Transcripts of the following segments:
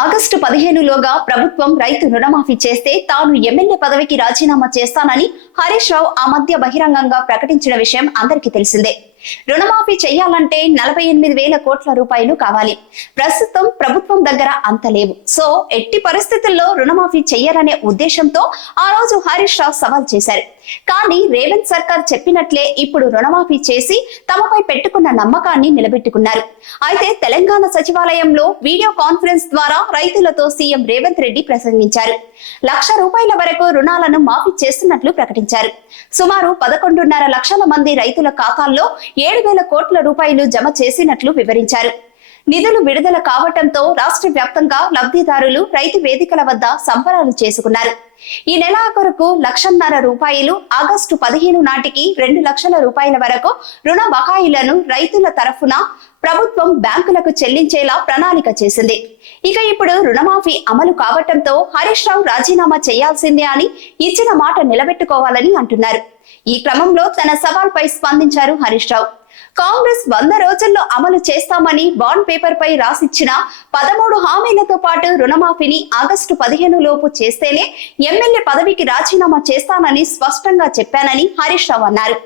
August 15లోగా ప్రభుత్వం రైతు రుణమాఫీ చేస్తే తాను ఎమ్మెల్యే పదవికి రాజీనామా చేస్తానని హరీష్ రావు ఆ మధ్య బహిరంగంగా ప్రకటించిన విషయం అందరికీ తెలిసిందే. రుణమాఫీ చేయాలంటే 48,000 కోట్ల రూపాయలు కావాలి. ప్రస్తుతం ప్రభుత్వం దగ్గర అంత లేవు. సో ఎట్టి పరిస్థితుల్లో రుణమాఫీ చెయ్యరనే ఉద్దేశంతో ఆ రోజు హరీష్ రావు సవాల్ చేశారు. కానీ రేవంత్ సర్కార్ చెప్పినట్లే ఇప్పుడు రుణమాఫీ చేసి తమపై పెట్టుకున్న నమ్మకాన్ని నిలబెట్టుకున్నారు. అయితే తెలంగాణ సచివాలయంలో వీడియో కాన్ఫరెన్స్ ద్వారా రైతులతో సీఎం రేవంత్ రెడ్డి ప్రసంగించారు. ₹1,00,000 వరకు రుణాలను మాఫీ చేస్తున్నట్లు ప్రకటించారు. సుమారు 11.5 లక్షల మంది రైతుల ఖాతాల్లో 7,000 కోట్ల రూపాయలు జమ చేసినట్లు వివరించారు. నిధులు విడుదల కావటంతో రాష్ట్ర వ్యాప్తంగా లబ్ధిదారులు రైతు వేదికల వద్ద సంబరాలు చేసుకున్నారు. ఈ నెలాఖరుకు ₹1,50,000, ఆగస్టు 15 నాటికి 2 లక్షల రూపాయల వరకు రుణ బకాయిలను రైతుల తరఫున ప్రభుత్వం బ్యాంకులకు చెల్లించేలా ప్రణాళిక చేసింది. ఇక ఇప్పుడు రుణమాఫీ అమలు కావటంతో హరీష్ రావు రాజీనామా చేయాల్సిందే అని ఇచ్చిన మాట నిలబెట్టుకోవాలని అంటున్నారు. ఈ క్రమంలో తన సవాల్పై స్పందించారు హరీష్ రావు. కాంగ్రెస్ 100 రోజుల్లో అమలు చేస్తామని బాండ్ పేపర్ పై రాసిచ్చిన 13 హామీలతో పాటు రుణమాఫీని ఆగస్టు 15 లోపు చేస్తేనే ఎమ్మెల్యే పదవికి రాజీనామా చేస్తానని స్పష్టంగా చెప్పానని హరీష్ రావు అన్నారు.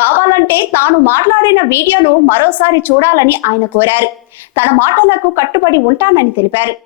కావాలంటే తాను మాట్లాడిన వీడియోను మరోసారి చూడాలని ఆయన కోరారు. తన మాటలకు కట్టుబడి ఉంటానని తెలిపారు.